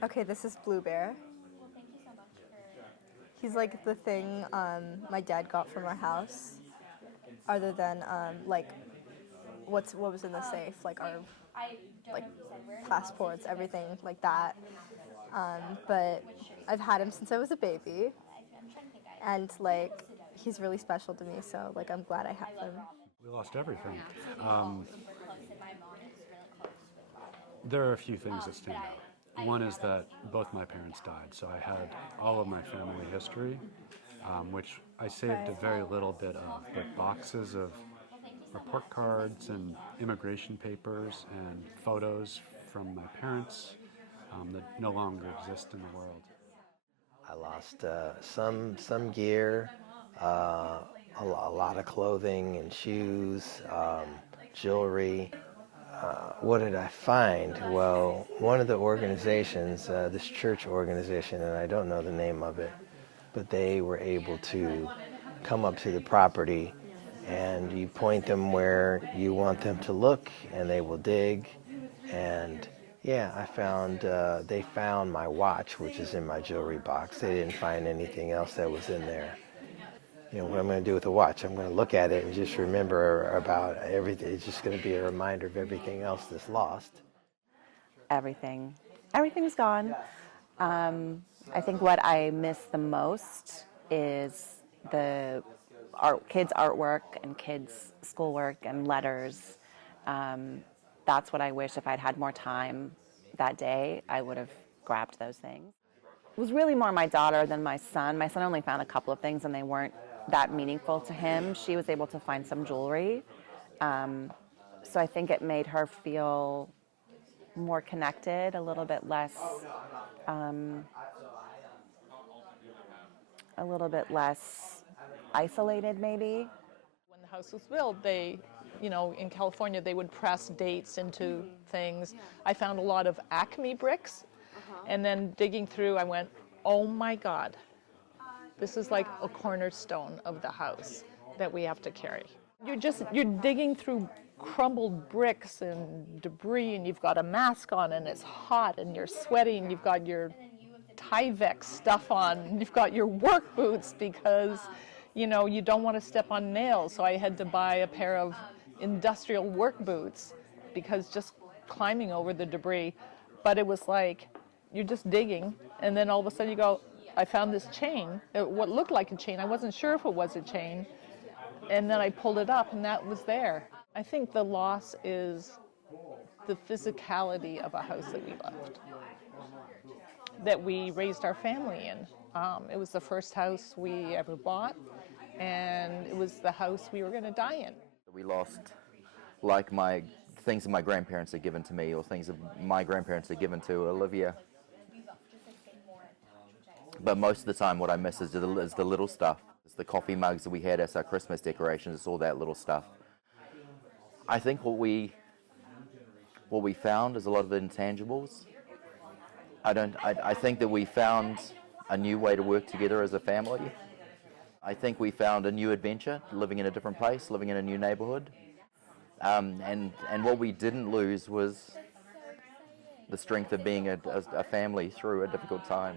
Okay, this is Blue Bear. He's like the thing my dad got from our house, other than like what was in the safe, like our like passports, everything like that. But I've had him since I was a baby, and like he's really special to me. So like I'm glad I have him. We lost everything. Um, there are a few things that stand out. One is that both my parents died, so I had all of my family history, which I saved a very little bit of, but boxes of report cards and immigration papers and photos from my parents that no longer exist in the world. I lost some gear, a lot of clothing and shoes, jewelry. What did I find? Well, one of the organizations, this church organization, and I don't know the name of it, but they were able to come up to the property and you point them where you want them to look and they will dig. And yeah, they found my watch, which is in my jewelry box. They didn't find anything else that was in there. You know, what I'm going to do with the watch, I'm going to look at it and just remember about everything. It's just going to be a reminder of everything else that's lost. Everything. Everything's gone. I think what I miss the most is the kids' artwork and kids' schoolwork and letters. That's what I wish if I'd had more time that day, I would have grabbed those things. It was really more my daughter than my son. My son only found a couple of things and they weren't that meaningful to him. She was able to find some jewelry. So I think it made her feel more connected, a little bit less isolated maybe. When the house was built, in California, they would press dates into things. I found a lot of Acme bricks, and then digging through, I went, oh my God, this is like a cornerstone of the house that we have to carry. You're digging through crumbled bricks and debris, and you've got a mask on, and it's hot, and you're sweaty, and you've got your Tyvek stuff on, and you've got your work boots because, you don't want to step on nails. So I had to buy a pair of industrial work boots because just climbing over the debris. But it was like, you're just digging, and then all of a sudden you go, I found this chain, what looked like a chain. I wasn't sure if it was a chain. And then I pulled it up, and that was there. I think the loss is the physicality of a house that we loved, that we raised our family in. It was the first house we ever bought, and it was the house we were going to die in. We lost, like things that my grandparents had given to me, or things that my grandparents had given to Olivia. But most of the time, what I miss is the little stuff. It's the coffee mugs that we had as our Christmas decorations. It's all that little stuff. I think what we found is a lot of the intangibles. I think that we found a new way to work together as a family. I think we found a new adventure, living in a different place, living in a new neighborhood. And what we didn't lose was the strength of being a family through a difficult time.